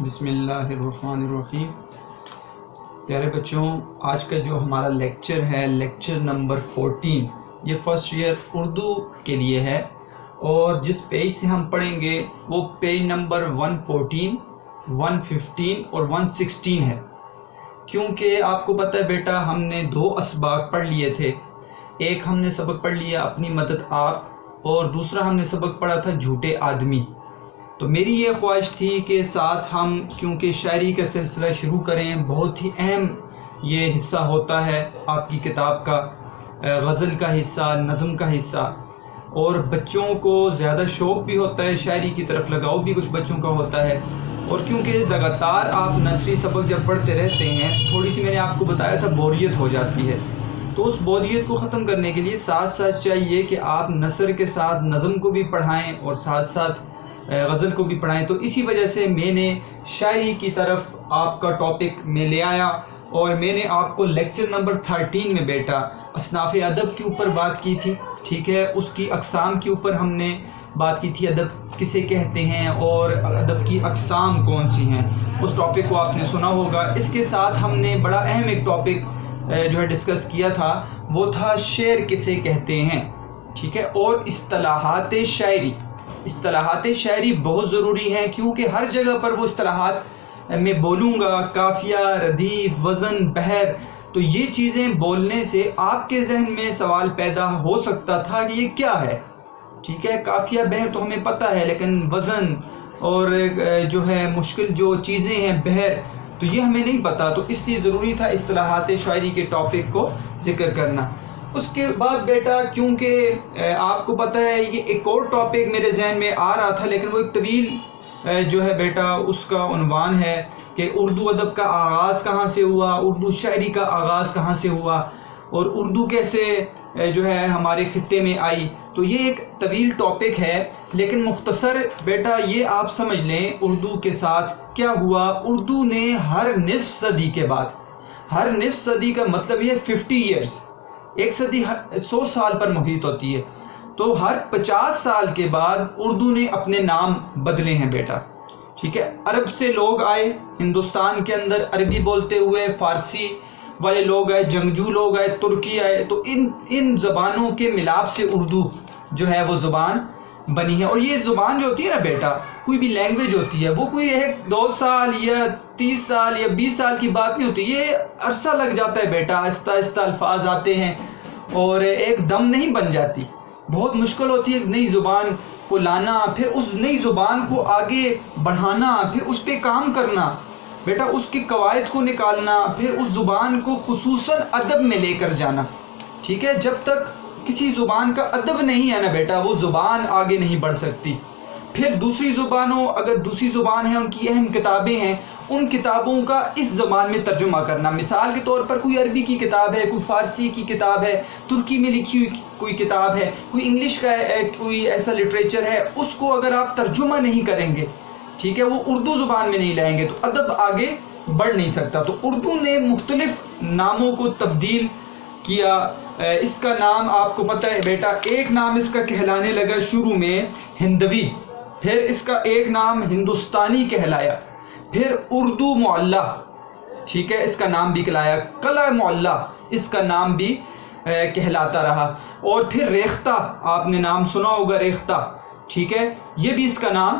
بسم اللہ الرحمن الرحیم۔ پیارے بچوں، آج کا جو ہمارا لیکچر ہے لیکچر نمبر 14، یہ فرسٹ ایئر اردو کے لیے ہے، اور جس پیج سے ہم پڑھیں گے وہ پیج نمبر 114، 115 اور 116 ہے۔ کیونکہ آپ کو پتہ ہے بیٹا، ہم نے 2 اسباق پڑھ لیے تھے۔ ایک ہم نے سبق پڑھ لیا اپنی مدد آپ، اور دوسرا ہم نے سبق پڑھا تھا جھوٹے آدمی۔ تو میری یہ خواہش تھی کہ ساتھ ہم کیونکہ شاعری کا سلسلہ شروع کریں، بہت ہی اہم یہ حصہ ہوتا ہے آپ کی کتاب کا، غزل کا حصہ، نظم کا حصہ، اور بچوں کو زیادہ شوق بھی ہوتا ہے شاعری کی طرف، لگاؤ بھی کچھ بچوں کا ہوتا ہے، اور کیونکہ لگاتار آپ نرسری سبق جب پڑھتے رہتے ہیں، تھوڑی سی میں نے آپ کو بتایا تھا بوریت ہو جاتی ہے، تو اس بوریت کو ختم کرنے کے لیے ساتھ ساتھ چاہیے کہ آپ نثر کے ساتھ نظم کو بھی پڑھائیں اور ساتھ ساتھ غزل کو بھی پڑھائیں۔ تو اسی وجہ سے میں نے شاعری کی طرف آپ کا ٹاپک میں لے آیا، اور میں نے آپ کو لیکچر نمبر 13 میں بیٹا اصناف ادب کے اوپر بات کی تھی، ٹھیک ہے، اس کی اقسام کے اوپر ہم نے بات کی تھی، ادب کسے کہتے ہیں اور ادب کی اقسام کون سی ہیں، اس ٹاپک کو آپ نے سنا ہوگا۔ اس کے ساتھ ہم نے بڑا اہم ایک ٹاپک جو ہے ڈسکس کیا تھا، وہ تھا شعر کسے کہتے ہیں، ٹھیک ہے، اور اصطلاحات شاعری۔ اصطلاحات شاعری بہت ضروری ہیں، کیونکہ ہر جگہ پر وہ اصطلاحات میں بولوں گا، قافیہ، ردیف، وزن، بحر، تو یہ چیزیں بولنے سے آپ کے ذہن میں سوال پیدا ہو سکتا تھا کہ یہ کیا ہے، ٹھیک ہے، قافیہ بحر تو ہمیں پتہ ہے، لیکن وزن اور جو ہے مشکل جو چیزیں ہیں بحر، تو یہ ہمیں نہیں پتہ، تو اس لیے ضروری تھا اصطلاحات شاعری کے ٹاپک کو ذکر کرنا۔ اس کے بعد بیٹا، کیونکہ آپ کو پتہ ہے یہ ایک اور ٹاپک میرے ذہن میں آ رہا تھا، لیکن وہ ایک طویل جو ہے بیٹا اس کا عنوان ہے کہ اردو ادب کا آغاز کہاں سے ہوا، اردو شاعری کا آغاز کہاں سے ہوا، اور اردو کیسے جو ہے ہمارے خطے میں آئی۔ تو یہ ایک طویل ٹاپک ہے، لیکن مختصر بیٹا یہ آپ سمجھ لیں اردو کے ساتھ کیا ہوا۔ اردو نے ہر نصف صدی کے بعد، ہر نصف صدی کا مطلب یہ 50 ایئرس، ایک صدی 100 سال پر محیط ہوتی ہے، تو ہر 50 سال کے بعد اردو نے اپنے نام بدلے ہیں بیٹا، ٹھیک ہے۔ عرب سے لوگ آئے ہندوستان کے اندر، عربی بولتے ہوئے، فارسی والے لوگ آئے، جنگجو لوگ آئے، ترکی آئے، تو ان زبانوں کے ملاپ سے اردو جو ہے وہ زبان بنی ہے۔ اور یہ زبان جو ہوتی ہے نا بیٹا، کوئی بھی لینگویج ہوتی ہے، وہ کوئی 1-2 سال یا 30 سال یا 20 سال کی بات نہیں ہوتی، یہ عرصہ لگ جاتا ہے بیٹا، آہستہ آہستہ الفاظ آتے ہیں اور ایک دم نہیں بن جاتی، بہت مشکل ہوتی ہے ایک نئی زبان کو لانا، پھر اس نئی زبان کو آگے بڑھانا، پھر اس پہ کام کرنا بیٹا، اس کے قواعد کو نکالنا، پھر اس زبان کو خصوصاً ادب میں لے کر جانا، ٹھیک ہے۔ جب تک کسی زبان کا ادب نہیں ہے نا بیٹا، وہ زبان آگے نہیں بڑھ سکتی۔ پھر دوسری زبانوں، اگر دوسری زبان ہے، ان کی اہم کتابیں ہیں، ان کتابوں کا اس زبان میں ترجمہ کرنا، مثال کے طور پر کوئی عربی کی کتاب ہے، کوئی فارسی کی کتاب ہے، ترکی میں لکھی ہوئی کوئی کتاب ہے، کوئی انگلش کا کوئی ایسا لٹریچر ہے، اس کو اگر آپ ترجمہ نہیں کریں گے، ٹھیک ہے، وہ اردو زبان میں نہیں لائیں گے، تو ادب آگے بڑھ نہیں سکتا۔ تو اردو نے مختلف ناموں کو تبدیل کیا۔ اس کا نام آپ کو پتہ ہے بیٹا، ایک نام اس کا کہلانے لگا شروع میں ہندوی، پھر اس کا ایک نام ہندوستانی کہلایا، پھر اردو معلی، ٹھیک ہے، اس کا نام بھی کہلایا، قلع معلی اس کا نام بھی کہلاتا رہا، اور پھر ریختہ، آپ نے نام سنا ہوگا ریختہ، ٹھیک ہے، یہ بھی اس کا نام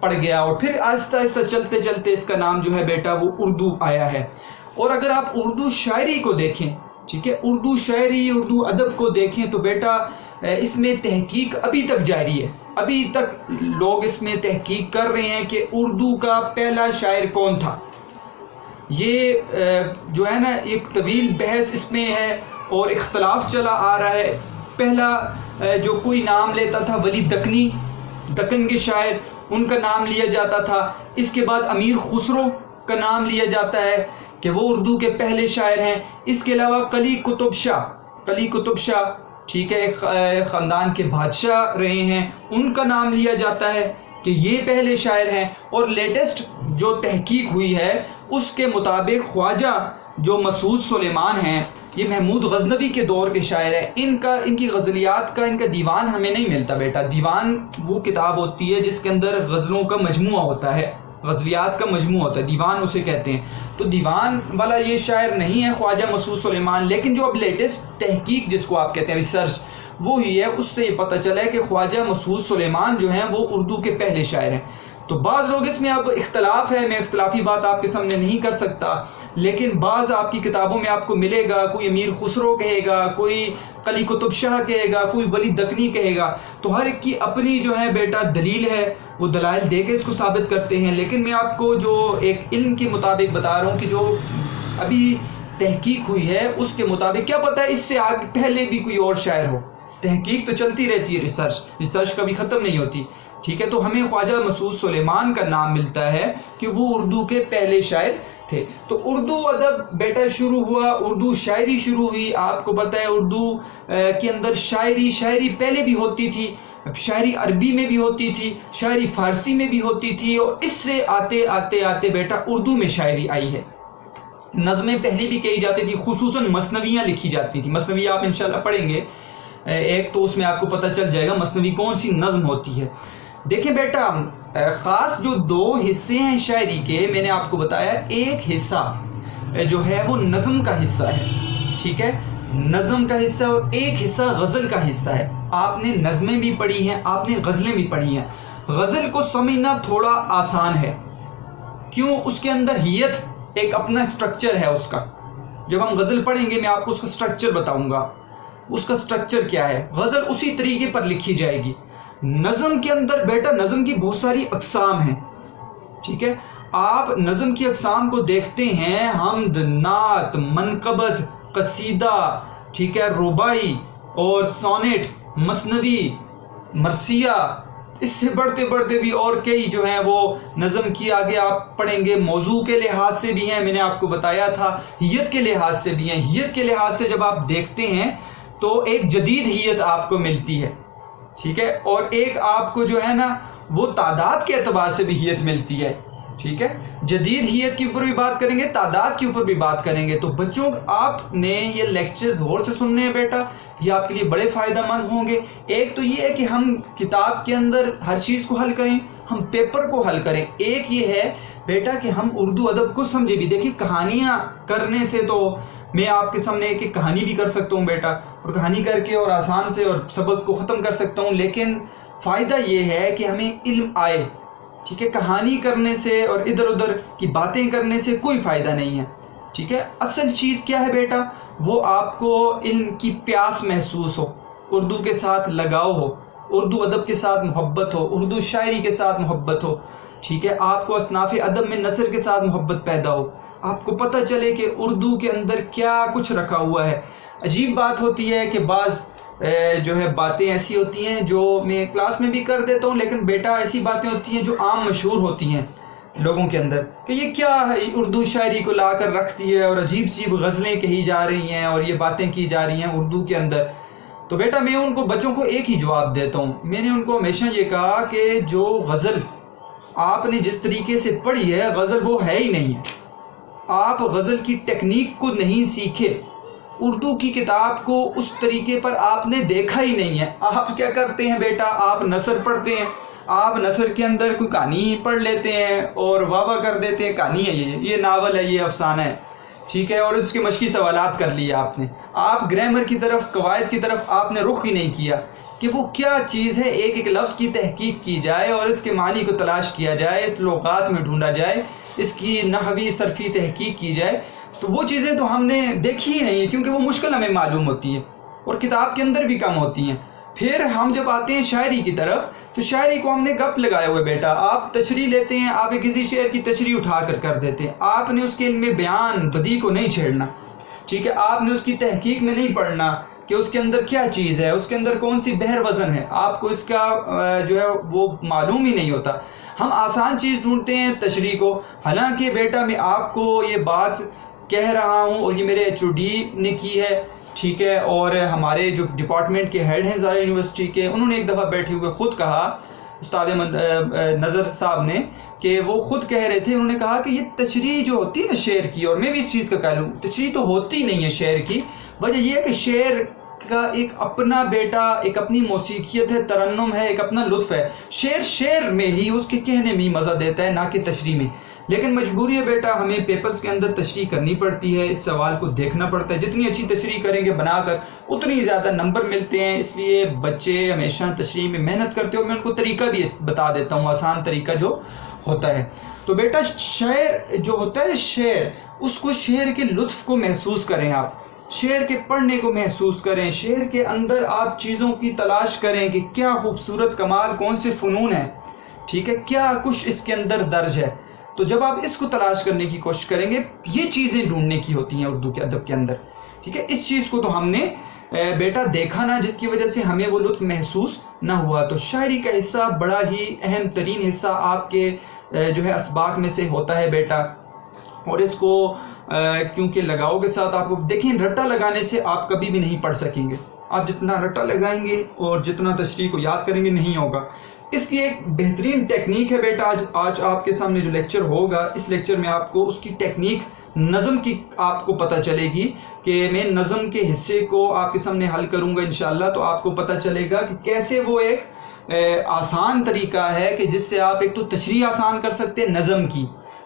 پڑ گیا، اور پھر آہستہ آہستہ چلتے چلتے اس کا نام جو ہے بیٹا وہ اردو آیا ہے۔ اور اگر آپ اردو شاعری کو دیکھیں، ٹھیک ہے، اردو شاعری، اردو ادب کو دیکھیں، تو بیٹا اس میں تحقیق ابھی تک جاری ہے، ابھی تک لوگ اس میں تحقیق کر رہے ہیں کہ اردو کا پہلا شاعر کون تھا۔ یہ جو ہے نا ایک طویل بحث اس میں ہے اور اختلاف چلا آ رہا ہے۔ پہلا جو کوئی نام لیتا تھا ولی دکنی، دکن کے شاعر، ان کا نام لیا جاتا تھا۔ اس کے بعد امیر خسرو کا نام لیا جاتا ہے کہ وہ اردو کے پہلے شاعر ہیں۔ اس کے علاوہ قلی قطب شاہ، ٹھیک ہے، ایک خاندان کے بادشاہ رہے ہیں، ان کا نام لیا جاتا ہے کہ یہ پہلے شاعر ہیں۔ اور لیٹسٹ جو تحقیق ہوئی ہے اس کے مطابق خواجہ جو مسعود سلیمان ہیں، یہ محمود غزنوی کے دور کے شاعر ہیں، ان کی غزلیات کا ان کا دیوان ہمیں نہیں ملتا بیٹا۔ دیوان وہ کتاب ہوتی ہے جس کے اندر غزلوں کا مجموعہ ہوتا ہے، غزلیات کا مجموعہ ہوتا ہے، دیوان اسے کہتے ہیں. تو دیوان والا یہ شاعر نہیں ہے خواجہ مسعود سلیمان، لیکن جو اب لیٹسٹ تحقیق جس کو آپ کہتے ہیں ریسرچ وہ ہی ہے، اس سے یہ پتہ چلا ہے کہ خواجہ مسعود سلیمان جو ہیں وہ اردو کے پہلے شاعر ہیں. تو بعض لوگ اس میں اب اختلاف ہے، میں اختلافی بات آپ کے سامنے نہیں کر سکتا، لیکن بعض آپ کی کتابوں میں آپ کو ملے گا، کوئی امیر خسرو کہے گا، کوئی قلی قطب شاہ کہے گا، کوئی ولی دکنی کہے گا. تو ہر ایک کی اپنی جو ہے بیٹا دلیل ہے، وہ دلائل دے کے اس کو ثابت کرتے ہیں. لیکن میں آپ کو جو ایک علم کے مطابق بتا رہا ہوں کہ جو ابھی تحقیق ہوئی ہے اس کے مطابق، کیا پتہ ہے اس سے آگے پہلے بھی کوئی اور شاعر ہو. تحقیق تو چلتی رہتی ہے، ریسرچ کبھی ختم نہیں ہوتی. ٹھیک ہے، تو ہمیں خواجہ مسعود سلیمان کا نام ملتا ہے کہ وہ اردو کے پہلے شاعر تھے. تو اردو ادب بیٹا شروع ہوا، اردو شاعری شروع ہوئی. آپ کو پتہ ہے اردو کے اندر شاعری پہلے بھی ہوتی تھی، شاعری عربی میں بھی ہوتی تھی، شاعری فارسی میں بھی ہوتی تھی، اور اس سے آتے آتے آتے بیٹا اردو میں شاعری آئی ہے. نظمیں پہلے بھی کہی جاتی تھی، خصوصاً مثنویاں لکھی جاتی تھی. مثنوی آپ انشاءاللہ پڑھیں گے ایک تو اس میں آپ کو پتہ چل جائے گا مثنوی کون سی نظم ہوتی ہے. دیکھیں بیٹا، خاص جو دو حصے ہیں شاعری کے، میں نے آپ کو بتایا ایک حصہ جو ہے وہ نظم کا حصہ ہے. ٹھیک ہے، نظم کا حصہ، اور ایک حصہ غزل کا حصہ ہے. آپ نے نظمیں بھی پڑھی ہیں، آپ نے غزلیں بھی پڑھی ہیں. غزل کو سمجھنا تھوڑا آسان ہے، کیوں؟ اس کے اندر ہیت ایک اپنا سٹرکچر ہے اس کا. جب ہم غزل پڑھیں گے میں آپ کو اس کا سٹرکچر بتاؤں گا، اس کا سٹرکچر کیا ہے. غزل اسی طریقے پر لکھی جائے گی. نظم کے اندر بیٹا نظم کی بہت ساری اقسام ہیں. ٹھیک ہے، آپ نظم کی اقسام کو دیکھتے ہیں، حمد، نعت، منقبت، قصیدہ، ٹھیک ہے، رباعی اور سونیٹ، مثنوی، مرثیہ، اس سے بڑھتے بڑھتے بھی اور کئی جو ہیں وہ نظم کی آگے آپ پڑھیں گے. موضوع کے لحاظ سے بھی ہیں، میں نے آپ کو بتایا تھا، ہیت کے لحاظ سے بھی ہیں. ہیت کے لحاظ سے جب آپ دیکھتے ہیں تو ایک جدید ہیت آپ کو ملتی ہے. ٹھیک ہے، اور ایک آپ کو جو ہے نا وہ تعداد کے اعتبار سے بھی ہیت ملتی ہے. ٹھیک ہے، جدید ہیت کے اوپر بھی بات کریں گے، تعداد کے اوپر بھی بات کریں گے. تو بچوں آپ نے یہ لیکچرز غور سے سننے ہیں بیٹا، یہ آپ کے لیے بڑے فائدہ مند ہوں گے. ایک تو یہ ہے کہ ہم کتاب کے اندر ہر چیز کو حل کریں، ہم پیپر کو حل کریں. ایک یہ ہے بیٹا کہ ہم اردو ادب کو سمجھے بھی. دیکھیں کہانیاں کرنے سے تو میں آپ کے سامنے ایک ایک کہانی بھی کر سکتا ہوں بیٹا، اور کہانی کر کے اور آسان سے اور سبق کو ختم کر سکتا ہوں، لیکن فائدہ یہ ہے کہ ہمیں علم آئے. ٹھیک ہے، کہانی کرنے سے اور ادھر ادھر کی باتیں کرنے سے کوئی فائدہ نہیں ہے. ٹھیک ہے، اصل چیز کیا ہے بیٹا، وہ آپ کو علم کی پیاس محسوس ہو، اردو کے ساتھ لگاؤ ہو، اردو ادب کے ساتھ محبت ہو، اردو شاعری کے ساتھ محبت ہو. ٹھیک ہے، آپ کو اصناف ادب میں نثر کے ساتھ محبت پیدا ہو، آپ کو پتہ چلے کہ اردو کے اندر کیا کچھ رکھا ہوا ہے. عجیب بات ہوتی ہے کہ بعض جو ہے باتیں ایسی ہوتی ہیں جو میں کلاس میں بھی کر دیتا ہوں، لیکن بیٹا ایسی باتیں ہوتی ہیں جو عام مشہور ہوتی ہیں لوگوں کے اندر کہ یہ کیا ہے، اردو شاعری کو لا کر رکھ دی ہے اور عجیب سی غزلیں کہی جا رہی ہیں اور یہ باتیں کی جا رہی ہیں اردو کے اندر. تو بیٹا میں ان کو بچوں کو ایک ہی جواب دیتا ہوں. میں نے ان کو ہمیشہ یہ کہا کہ جو غزل آپ نے جس طریقے سے پڑھی ہے غزل وہ ہے ہی نہیں ہے. آپ غزل کی ٹیکنیک کو نہیں سیکھے، اردو کی کتاب کو اس طریقے پر آپ نے دیکھا ہی نہیں ہے. آپ کیا کرتے ہیں بیٹا، آپ نثر پڑھتے ہیں، آپ نثر کے اندر کوئی کہانی پڑھ لیتے ہیں اور واہ واہ کر دیتے ہیں، کہانی ہے یہ ناول ہے، یہ افسانہ ہے. ٹھیک ہے، اور اس کے مشقی سوالات کر لیے آپ نے. آپ گرامر کی طرف، قواعد کی طرف آپ نے رخ ہی نہیں کیا کہ وہ کیا چیز ہے. ایک ایک لفظ کی تحقیق کی جائے اور اس کے معنی کو تلاش کیا جائے، اس لغات میں ڈھونڈا جائے، اس کی نحوی صرفی تحقیق کی جائے. تو وہ چیزیں تو ہم نے دیکھی ہی نہیں ہے، کیونکہ وہ مشکل ہمیں معلوم ہوتی ہے اور کتاب کے اندر بھی کم ہوتی ہیں. پھر ہم جب آتے ہیں شاعری کی طرف تو شاعری کو ہم نے گپ لگائے ہوئے بیٹا. آپ تشریح لیتے ہیں، آپ کسی شعر کی تشریح اٹھا کر دیتے ہیں، آپ نے اس کے علم میں بیان بدیع کو نہیں چھیڑنا. ٹھیک ہے، آپ نے اس کی تحقیق میں نہیں پڑھنا کہ اس کے اندر کیا چیز ہے، اس کے اندر کون سی بحر وزن ہے، آپ کو اس کا جو ہے وہ معلوم ہی نہیں ہوتا. ہم آسان چیز ڈھونڈتے ہیں تشریح کو. حالانکہ بیٹا میں آپ کو یہ بات کہہ رہا ہوں اور یہ میرے HOD نے کی ہے. ٹھیک ہے، اور ہمارے جو ڈپارٹمنٹ کے ہیڈ ہیں زارا یونیورسٹی کے، انہوں نے ایک دفعہ بیٹھے ہوئے خود کہا، استاد نظر صاحب نے، کہ وہ خود کہہ رہے تھے، انہوں نے کہا کہ یہ تشریح جو ہوتی ہے نا شعر کی، اور میں بھی اس چیز کا کہہ لوں، تشریح تو ہوتی نہیں ہے شعر کی. وجہ یہ ہے کہ شعر کا ایک اپنا بیٹا ایک اپنی موسیقیت ہے، ترنم ہے، ایک اپنا لطف ہے. شعر میں ہی اس کے کہنے میں ہی مزہ دیتا ہے، نہ کہ تشریح میں. لیکن مجبوری ہے بیٹا، ہمیں پیپرز کے اندر تشریح کرنی پڑتی ہے، اس سوال کو دیکھنا پڑتا ہے. جتنی اچھی تشریح کریں گے بنا کر اتنی زیادہ نمبر ملتے ہیں. اس لیے بچے ہمیشہ تشریح میں محنت کرتے ہو. میں ان کو طریقہ بھی بتا دیتا ہوں، آسان طریقہ جو ہوتا ہے. تو بیٹا شعر جو ہوتا ہے، شعر، اس کو شعر کے لطف کو محسوس کریں. آپ شعر کے پڑھنے کو محسوس کریں، شعر کے اندر آپ چیزوں کی تلاش کریں کہ کیا خوبصورت کمال، کون سے فنون ہیں، ٹھیک ہے، کیا کچھ اس کے اندر درج ہے. تو جب آپ اس کو تلاش کرنے کی کوشش کریں گے، یہ چیزیں ڈھونڈنے کی ہوتی ہیں اردو کے ادب کے اندر، ٹھیک ہے. اس چیز کو تو ہم نے بیٹا دیکھا نہ، جس کی وجہ سے ہمیں وہ لطف محسوس نہ ہوا. تو شاعری کا حصہ بڑا ہی اہم ترین حصہ آپ کے جو ہے اسباق میں سے ہوتا ہے بیٹا. اور اس کو کیونکہ لگاؤ کے ساتھ آپ کو دیکھیں، رٹا لگانے سے آپ کبھی بھی نہیں پڑھ سکیں گے. آپ جتنا رٹا لگائیں گے اور جتنا تشریح کو یاد کریں گے نہیں ہوگا. اس کی ایک بہترین ٹیکنیک ہے بیٹا. آج آپ کے سامنے جو لیکچر ہوگا، اس لیکچر میں آپ کو اس کی ٹیکنیک نظم کی آپ کو پتہ چلے گی کہ میں نظم کے حصے کو آپ کے سامنے حل کروں گا انشاءاللہ. تو آپ کو پتہ چلے گا کہ کیسے وہ ایک آسان طریقہ ہے کہ جس سے آپ ایک تو تشریح آسان کر سکتے ہیں نظم کی،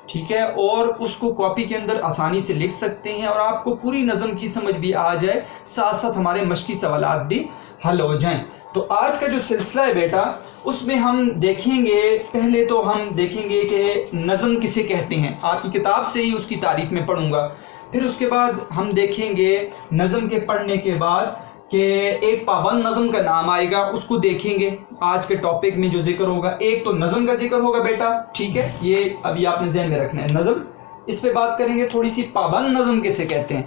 ٹھیک ہے، اور اس کو کاپی کے اندر آسانی سے لکھ سکتے ہیں اور آپ کو پوری نظم کی سمجھ بھی آ جائے، ساتھ ساتھ ہمارے مشقی سوالات بھی حل ہو جائیں. تو آج کا جو سلسلہ ہے بیٹا، اس میں ہم دیکھیں گے، پہلے تو ہم دیکھیں گے کہ نظم کسے کہتے ہیں. آپ کی کتاب سے ہی اس کی تعریف میں پڑھوں گا. پھر اس کے بعد ہم دیکھیں گے نظم کے پڑھنے کے بعد کہ ایک پابند نظم کا نام آئے گا، اس کو دیکھیں گے. آج کے ٹاپک میں جو ذکر ہوگا، ایک تو نظم کا ذکر ہوگا بیٹا، ٹھیک ہے، یہ ابھی آپ نے ذہن میں رکھنا ہے. نظم، اس پہ بات کریں گے. تھوڑی سی پابند نظم کسے کہتے ہیں،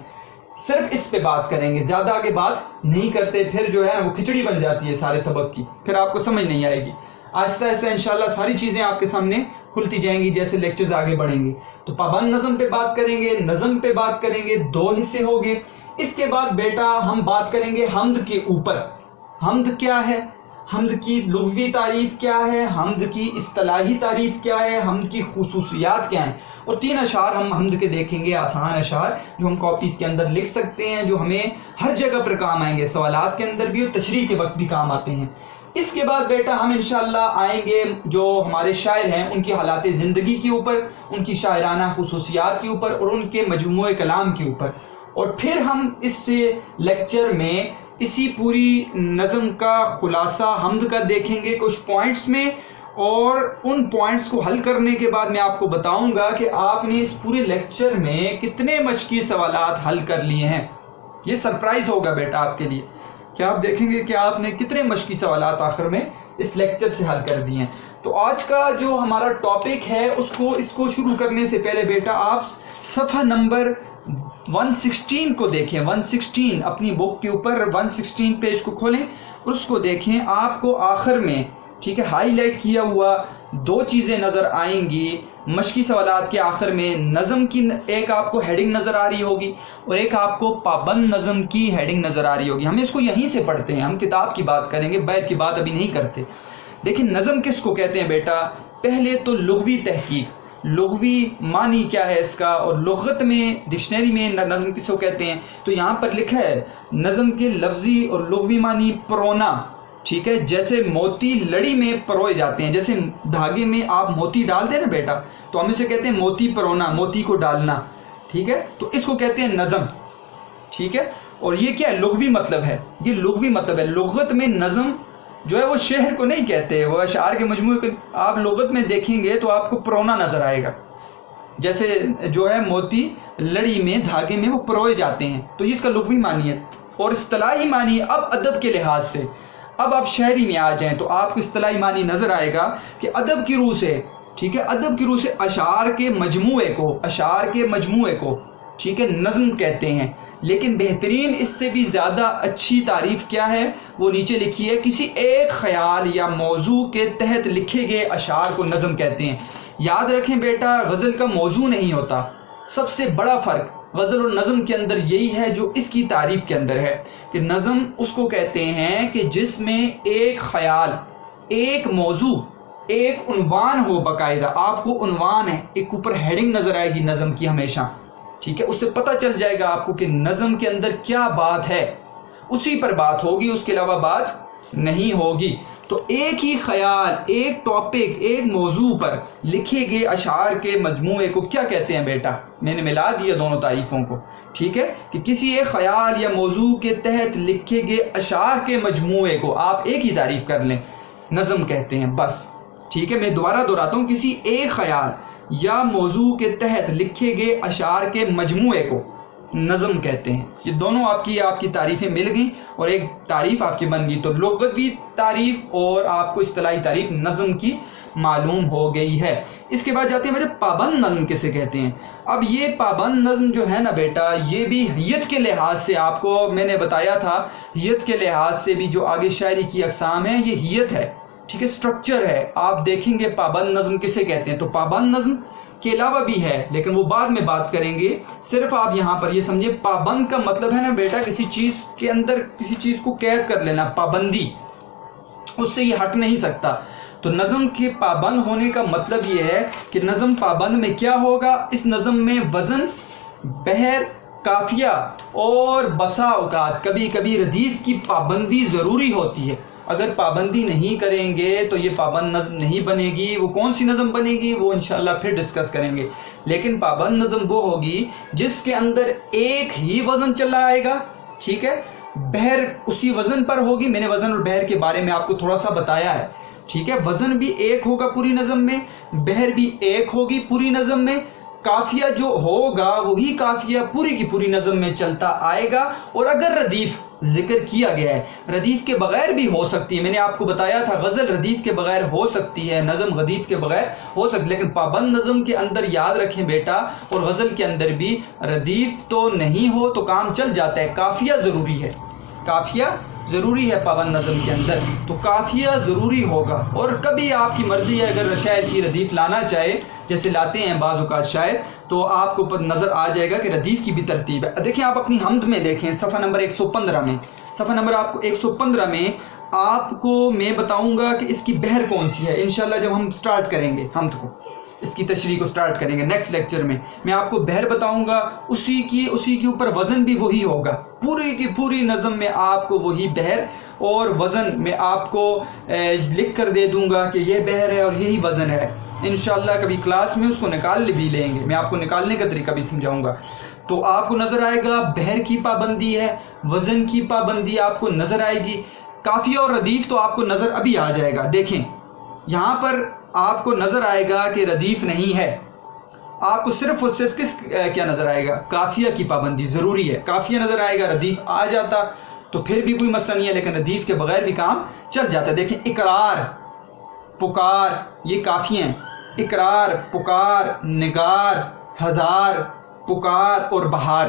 صرف اس پہ بات کریں گے، زیادہ آگے بات نہیں کرتے. پھر جو ہے وہ کھچڑی بن جاتی ہے سارے سبق کی، پھر آپ کو سمجھ نہیں آئے گی. آہستہ آہستہ انشاءاللہ ساری چیزیں آپ کے سامنے کھلتی جائیں گی جیسے لیکچرز آگے بڑھیں گے. تو پابند نظم پہ بات کریں گے، نظم پہ بات کریں گے، 2 حصے ہو گئے. اس کے بعد بیٹا ہم بات کریں گے حمد کے اوپر. حمد کیا ہے، حمد کی لغوی تعریف کیا ہے، حمد کی اصطلاحی تعریف کیا ہے، حمد کی خصوصیات کیا ہیں. اور 3 اشعار ہم حمد کے دیکھیں گے، آسان اشعار جو ہم کاپیز کے اندر لکھ سکتے ہیں، جو ہمیں ہر جگہ پر کام آئیں گے، سوالات کے اندر بھی اور تشریح کے وقت بھی کام آتے ہیں. اس کے بعد بیٹا ہم انشاءاللہ آئیں گے جو ہمارے شاعر ہیں ان کی حالات زندگی کے اوپر، ان کی شاعرانہ خصوصیات کے اوپر اور ان کے مجموعہ کلام کے اوپر. اور پھر ہم اس لیکچر میں اسی پوری نظم کا خلاصہ حمد کا دیکھیں گے کچھ پوائنٹس میں، اور ان پوائنٹس کو حل کرنے کے بعد میں آپ کو بتاؤں گا کہ آپ نے اس پورے لیکچر میں کتنے مشقی سوالات حل کر لیے ہیں. یہ سرپرائز ہوگا بیٹا آپ کے لیے کہ آپ دیکھیں گے کہ آپ نے کتنے مشقی سوالات آخر میں اس لیکچر سے حل کر دیے ہیں. تو آج کا جو ہمارا ٹاپک ہے اس کو شروع کرنے سے پہلے بیٹا آپ صفحہ نمبر 116 کو دیکھیں. 116 اپنی بک کے اوپر 116 پیج کو کھولیں اور اس کو دیکھیں. آپ کو آخر میں، ٹھیک ہے، ہائی لائٹ کیا ہوا 2 چیزیں نظر آئیں گی مشقی سوالات کے آخر میں. نظم کی ایک آپ کو ہیڈنگ نظر آ رہی ہوگی اور ایک آپ کو پابند نظم کی ہیڈنگ نظر آ رہی ہوگی. ہم اس کو یہیں سے پڑھتے ہیں، ہم کتاب کی بات کریں گے، باہر کی بات ابھی نہیں کرتے. دیکھیں نظم کس کو کہتے ہیں بیٹا. پہلے تو لغوی تحقیق، لغوی معنی کیا ہے اس کا، اور لغت میں ڈکشنری میں نظم کس کو کہتے ہیں. تو یہاں پر لکھا ہے نظم کے لفظی اور لغوی معنی پرونا، ٹھیک ہے، جیسے موتی لڑی میں پروئے جاتے ہیں. جیسے دھاگے میں آپ موتی ڈال دیں نا بیٹا، تو ہم اسے کہتے ہیں موتی پرونا، موتی کو ڈالنا، ٹھیک ہے. تو اس کو کہتے ہیں نظم، ٹھیک ہے. اور یہ کیا ہے، لغوی مطلب ہے، یہ لغوی مطلب ہے. لغت میں نظم جو ہے وہ شعر کو نہیں کہتے، وہ اشعار کے مجموعے کو آپ لغت میں دیکھیں گے تو آپ کو پرونا نظر آئے گا. جیسے جو ہے موتی لڑی میں، دھاگے میں وہ پروئے جاتے ہیں. تو اس کا لغوی معنی ہے. اور اصطلاحی معنی اب ادب کے لحاظ سے، اب آپ شاعری میں آ جائیں تو آپ کو اصطلاحی معنی نظر آئے گا کہ ادب کی روح سے، ٹھیک ہے، ادب کی روح سے اشعار کے مجموعے کو ٹھیک ہے نظم کہتے ہیں. لیکن بہترین اس سے بھی زیادہ اچھی تعریف کیا ہے وہ نیچے لکھی ہے. کسی ایک خیال یا موضوع کے تحت لکھے گئے اشعار کو نظم کہتے ہیں. یاد رکھیں بیٹا، غزل کا موضوع نہیں ہوتا. سب سے بڑا فرق غزل اور نظم کے اندر یہی ہے جو اس کی تعریف کے اندر ہے کہ نظم اس کو کہتے ہیں کہ جس میں ایک خیال، ایک موضوع، ایک عنوان ہو. باقاعدہ آپ کو عنوان ہے، ایک اوپر ہیڈنگ نظر آئے گی نظم کی ہمیشہ، ٹھیک ہے. اس سے پتہ چل جائے گا آپ کو کہ نظم کے اندر کیا بات ہے. اسی پر بات ہوگی، اس کے علاوہ بات نہیں ہوگی۔ تو ایک ہی خیال، ایک ٹاپک، ایک موضوع پر لکھے گئے اشعار کے مجموعے کو کیا کہتے ہیں بیٹا؟ میں نے ملا دیا دونوں تعریفوں کو، ٹھیک ہے، کہ کسی ایک خیال یا موضوع کے تحت لکھے گئے اشعار کے مجموعے کو آپ ایک ہی تعریف کر لیں، نظم کہتے ہیں بس، ٹھیک ہے۔ میں دوبارہ دہراتا ہوں، کسی ایک خیال یا موضوع کے تحت لکھے گئے اشعار کے مجموعے کو نظم کہتے ہیں۔ یہ دونوں آپ کی تعریفیں مل گئیں اور ایک تعریف آپ کی بن گئی، تو لغوی تعریف اور آپ کو اصطلاحی تعریف نظم کی معلوم ہو گئی ہے۔ اس کے بعد جاتے ہیں میرے پابند نظم کسے کہتے ہیں۔ اب یہ پابند نظم جو ہے نا بیٹا، یہ بھی حیت کے لحاظ سے آپ کو میں نے بتایا تھا، حیت کے لحاظ سے بھی جو آگے شاعری کی اقسام ہیں یہ حیت ہے، ٹھیک ہے، سٹرکچر ہے۔ آپ دیکھیں گے پابند نظم کسے کہتے ہیں، تو پابند نظم کے علاوہ بھی ہے لیکن وہ بعد میں بات کریں گے۔ صرف آپ یہاں پر یہ سمجھیں، پابند کا مطلب ہے نا بیٹا کسی چیز کے اندر کسی چیز کو قید کر لینا، پابندی، اس سے یہ ہٹ نہیں سکتا۔ تو نظم کے پابند ہونے کا مطلب یہ ہے کہ نظم پابند میں کیا ہوگا، اس نظم میں وزن، بحر، قافیہ اور بسا اوقات کبھی کبھی ردیف کی پابندی ضروری ہوتی ہے۔ اگر پابندی نہیں کریں گے تو یہ پابند نظم نہیں بنے گی۔ وہ کون سی نظم بنے گی وہ انشاءاللہ پھر ڈسکس کریں گے، لیکن پابند نظم وہ ہوگی جس کے اندر ایک ہی وزن چلا آئے گا، ٹھیک ہے، بحر اسی وزن پر ہوگی۔ میں نے وزن اور بحر کے بارے میں آپ کو تھوڑا سا بتایا ہے، ٹھیک ہے، وزن بھی ایک ہوگا پوری نظم میں، بحر بھی ایک ہوگی پوری نظم میں، قافیہ جو ہوگا وہی قافیہ پوری کی پوری نظم میں چلتا آئے گا۔ اور اگر ردیف ذکر کیا گیا ہے، ردیف کے بغیر بھی ہو سکتی ہے، میں نے آپ کو بتایا تھا غزل ردیف کے بغیر ہو سکتی ہے، نظم ردیف کے بغیر ہو سکتی ہے، لیکن پابند نظم کے اندر یاد رکھیں بیٹا، اور غزل کے اندر بھی ردیف تو نہیں ہو تو کام چل جاتا ہے، قافیہ ضروری ہے، قافیہ ضروری ہے پابند نظم کے اندر، تو قافیہ ضروری ہوگا۔ اور کبھی آپ کی مرضی ہے اگر شاعر کی ردیف لانا چاہے، جیسے لاتے ہیں بعض اوقات شاعر، تو آپ کو نظر آ جائے گا کہ ردیف کی بھی ترتیب ہے۔ دیکھیں آپ اپنی حمد میں دیکھیں، صفحہ نمبر 115 میں، صفحہ نمبر آپ کو 115 میں آپ کو میں بتاؤں گا کہ اس کی بحر کون سی ہے۔ انشاءاللہ جب ہم سٹارٹ کریں گے حمد کو، اس کی تشریح کو سٹارٹ کریں گے نیکسٹ لیکچر میں آپ کو بحر بتاؤں گا، اسی کے اوپر وزن بھی وہی ہوگا، پوری کی پوری نظم میں آپ کو وہی بحر اور وزن میں آپ کو لکھ کر دے دوں گا کہ یہ بحر ہے اور یہی وزن ہے۔ انشاءاللہ کبھی کلاس میں اس کو نکال بھی لیں گے، میں آپ کو نکالنے کا طریقہ بھی سمجھاؤں گا، تو آپ کو نظر آئے گا بحر کی پابندی ہے، وزن کی پابندی آپ کو نظر آئے گی، قافیہ اور ردیف تو آپ کو نظر ابھی آ جائے گا۔ دیکھیں یہاں پر آپ کو نظر آئے گا کہ ردیف نہیں ہے، آپ کو صرف اور صرف کیا نظر آئے گا، قافیہ کی پابندی ضروری ہے، قافیہ نظر آئے گا، ردیف آ جاتا تو پھر بھی کوئی مسئلہ نہیں ہے، لیکن ردیف کے بغیر بھی کام چل جاتا ہے۔ دیکھیں اقرار، پکار، یہ قافیے ہیں، اقرار، پکار، نگار، ہزار، پکار اور بہار،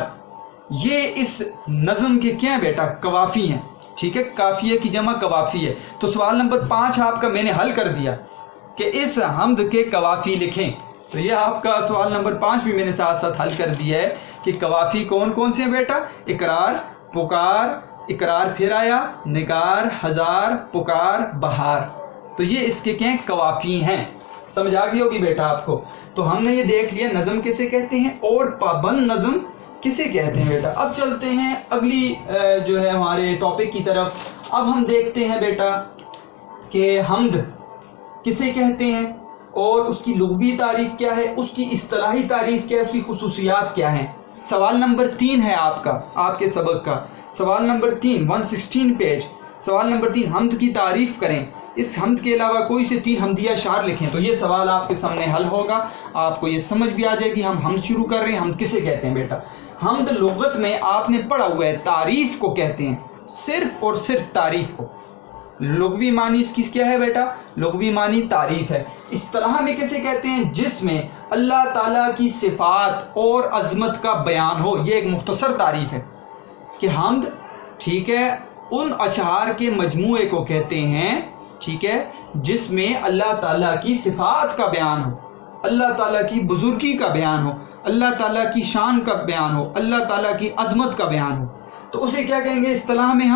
یہ اس نظم کے کیا ہیں بیٹا، قوافی ہیں، ٹھیک ہے، قافیہ کی جمع قوافی ہے۔ تو سوال نمبر 5 آپ کا میں نے حل کر دیا کہ اس حمد کے قوافی لکھیں، تو یہ آپ کا سوال نمبر 5 بھی میں نے ساتھ ساتھ حل کر دیا ہے کہ قوافی کون کون سے ہیں بیٹا، اقرار، پکار، اقرار پھر آیا، نگار، ہزار، پکار، بہار، تو یہ اس کے کیا ہیں، قوافی ہیں۔ سمجھ آ گئی ہوگی بیٹا آپ کو۔ تو ہم نے یہ دیکھ لیا نظم کسے کہتے ہیں اور پابند نظم کسے کہتے ہیں بیٹا۔ اب چلتے ہیں اگلی جو ہے ہمارے ٹاپک کی طرف۔ اب ہم دیکھتے ہیں بیٹا کہ حمد کسے کہتے ہیں اور اس کی لغوی تعریف کیا ہے، اس کی اصطلاحی تعریف کیا ہے، اس کی خصوصیات کیا ہیں۔ سوال نمبر 3 ہے آپ کا، آپ کے سبق کا سوال نمبر 3، 116 پیج، سوال نمبر 3، حمد کی تعریف کریں، اس حمد کے علاوہ کوئی سے 3 حمدیہ اشعار لکھیں۔ تو یہ سوال آپ کے سامنے حل ہوگا، آپ کو یہ سمجھ بھی آ جائے گی ہم حمد شروع کر رہے ہیں۔ حمد کسے کہتے ہیں بیٹا؟ حمد لغت میں آپ نے پڑھا ہوا ہے، تعریف کو کہتے ہیں، صرف اور صرف تعریف کو۔ لغوی معنی اس کی کیا ہے بیٹا؟ لغوی معنی تعریف ہے۔ اصطلاح میں کیسے کہتے ہیں؟ جس میں اللہ تعالیٰ کی صفات اور عظمت کا بیان ہو، یہ ایک مختصر تعریف ہے کہ حمد، ٹھیک ہے، ان اشعار کے مجموعے کو کہتے ہیں، ٹھیک ہے، جس میں اللہ تعالیٰ کی صفات کا بیان ہو، اللہ تعالیٰ کی بزرگی کا بیان ہو، اللہ تعالیٰ کی شان کا بیان ہو، اللہ تعالیٰ کی عظمت کا بیان ہو، تو اسے کیا کہیں گے اصطلاح میں؟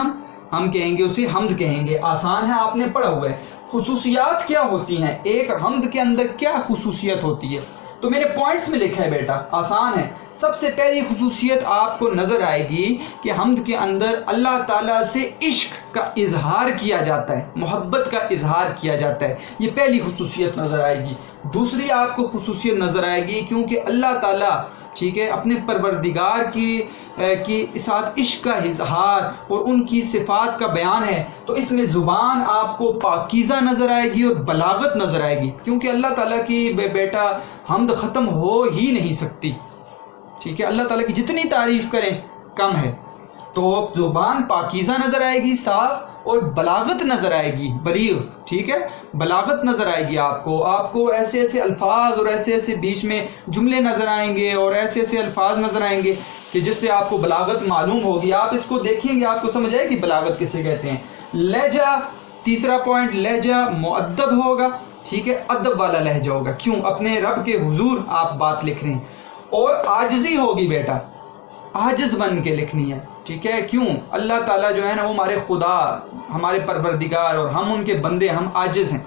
ہم کہیں گے اسے حمد کہیں گے۔ آسان ہے، آپ نے پڑھا ہوا ہے۔ خصوصیات کیا ہوتی ہیں؟ ایک حمد کے اندر کیا خصوصیت ہوتی ہے؟ تو میرے پوائنٹس میں لکھا ہے بیٹا، آسان ہے۔ سب سے پہلی خصوصیت آپ کو نظر آئے گی کہ حمد کے اندر اللہ تعالیٰ سے عشق کا اظہار کیا جاتا ہے، محبت کا اظہار کیا جاتا ہے، یہ پہلی خصوصیت نظر آئے گی۔ دوسری آپ کو خصوصیت نظر آئے گی کیونکہ اللہ تعالیٰ ٹھیک ہے اپنے پروردگار کی ساتھ عشق کا اظہار اور ان کی صفات کا بیان ہے، تو اس میں زبان آپ کو پاکیزہ نظر آئے گی اور بلاغت نظر آئے گی، کیونکہ اللہ تعالیٰ کی بیٹا حمد ختم ہو ہی نہیں سکتی، ٹھیک ہے، اللہ تعالیٰ کی جتنی تعریف کریں کم ہے۔ تو زبان پاکیزہ نظر آئے گی، صاف، اور بلاغت نظر آئے گی، بلیغ، ٹھیک ہے، بلاغت نظر آئے گی آپ کو ایسے ایسے الفاظ اور ایسے ایسے بیچ میں جملے نظر آئیں گے اور ایسے ایسے الفاظ نظر آئیں گے کہ جس سے آپ کو بلاغت معلوم ہوگی۔ آپ اس کو دیکھیں گے آپ کو سمجھ آئے گی بلاغت کسے کہتے ہیں۔ لہجہ، تیسرا پوائنٹ، لہجہ مؤدب ہوگا، ٹھیک ہے، ادب والا لہجہ ہوگا، کیوں؟ اپنے رب کے حضور آپ بات لکھ رہے ہیں، اور عاجزی ہوگی بیٹا، عاجز بن کے لکھنی ہے، ٹھیک ہے، کیوں؟ اللہ تعالیٰ جو ہے نا وہ ہمارے خدا، ہمارے پروردگار، اور ہم ان کے بندے، ہم عاجز ہیں،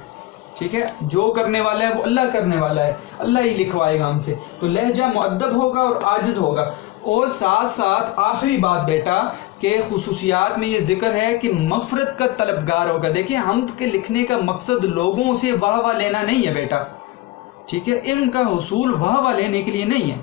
ٹھیک ہے، جو کرنے والا ہے وہ اللہ کرنے والا ہے، اللہ ہی لکھوائے گا ہم سے۔ تو لہجہ مؤدب ہوگا اور عاجز ہوگا، اور ساتھ ساتھ آخری بات بیٹا کہ خصوصیات میں یہ ذکر ہے کہ مغفرت کا طلبگار ہوگا۔ دیکھیں حمد کے لکھنے کا مقصد لوگوں سے واہ واہ لینا نہیں ہے بیٹا، ٹھیک ہے، علم کا حصول واہ واہ لینے کے لیے نہیں ہے۔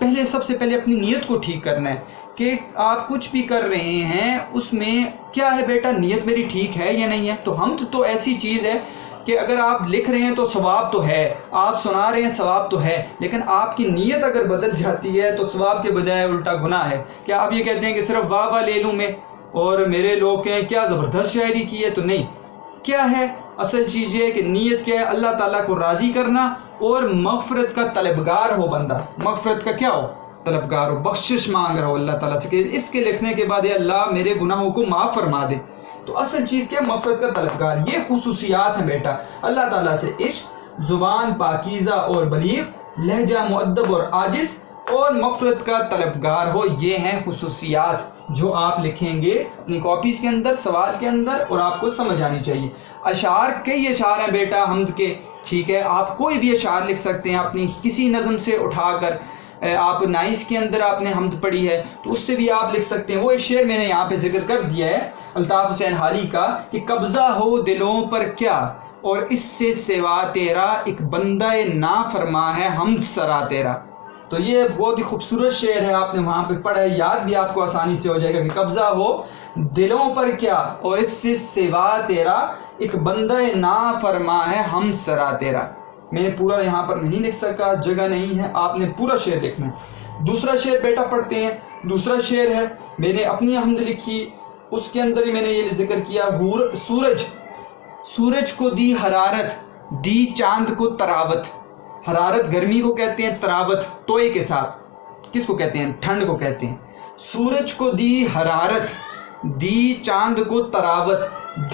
پہلے سب سے پہلے اپنی نیت کو ٹھیک کرنا ہے کہ آپ کچھ بھی کر رہے ہیں اس میں کیا ہے بیٹا، نیت میری ٹھیک ہے یا نہیں ہے۔ تو حمد تو ایسی چیز ہے کہ اگر آپ لکھ رہے ہیں تو ثواب تو ہے، آپ سنا رہے ہیں ثواب تو ہے، لیکن آپ کی نیت اگر بدل جاتی ہے تو ثواب کے بجائے الٹا گناہ ہے۔ کیا آپ یہ کہتے ہیں کہ صرف واہ واہ لے لوں میں اور میرے لوگ کہیں کیا زبردست شاعری کی ہے؟ تو نہیں، کیا ہے اصل چیز یہ ہے کہ نیت کیا ہے، اللہ تعالیٰ کو راضی کرنا اور مغفرت کا طلبگار ہو بندہ، مغفرت کا کیا ہو، طلبگار ہو، بخشش مانگ رہا ہو اللہ تعالیٰ سے کہ اس کے لکھنے کے بعد اللہ میرے گناہوں کو معاف فرما دے۔ تو اصل چیز کیا ہے، مغفرت کا طلبگار۔ یہ خصوصیات ہیں بیٹا، اللہ تعالیٰ سے عشق، زبان پاکیزہ اور بلیغ، لہجہ مؤدب اور عاجز، اور مغفرت کا طلبگار ہو، یہ ہیں خصوصیات جو آپ لکھیں گے اپنی کاپیز کے اندر، سوال کے اندر، اور آپ کو سمجھ آنی چاہیے۔ اشعار، کئی اشعار ہیں بیٹا حمد کے، ٹھیک ہے، آپ کوئی بھی اشعار لکھ سکتے ہیں اپنی کسی نظم سے اٹھا کر۔ آپ 9 کے اندر آپ نے حمد پڑھی ہے تو اس سے بھی آپ لکھ سکتے ہیں۔ وہ ایک شعر میں نے یہاں پہ ذکر کر دیا ہے الطاف حسین حالی کا کہ قبضہ ہو دلوں پر کیا اور اس سے سوا تیرا، ایک بندہ نافرما ہے حمد سرا تیرا۔ تو یہ بہت ہی خوبصورت شعر ہے، آپ نے وہاں پہ پڑھا ہے، یاد بھی آپ کو آسانی سے ہو جائے گا کہ قبضہ ہو دلوں پر کیا اور اس سے سوا تیرا، ایک بندہ نافرما ہے حمد سرا تیرا۔ میں نے پورا یہاں پر نہیں لکھ سکا، جگہ نہیں ہے، آپ نے پورا شعر لکھنا ہے۔ دوسرا شعر بیٹا پڑھتے ہیں، دوسرا شعر ہے، میں نے اپنی حمد لکھی، اس کے اندر ہی میں نے یہ ذکر کیا، سورج کو دی حرارت، دی چاند کو تراوت۔ حرارت گرمی کو کہتے ہیں، تراوت توئے کے ساتھ کس کو کہتے ہیں، ٹھنڈ کو کہتے ہیں۔ سورج کو دی حرارت، دی چاند کو تراوت،